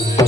Thank you.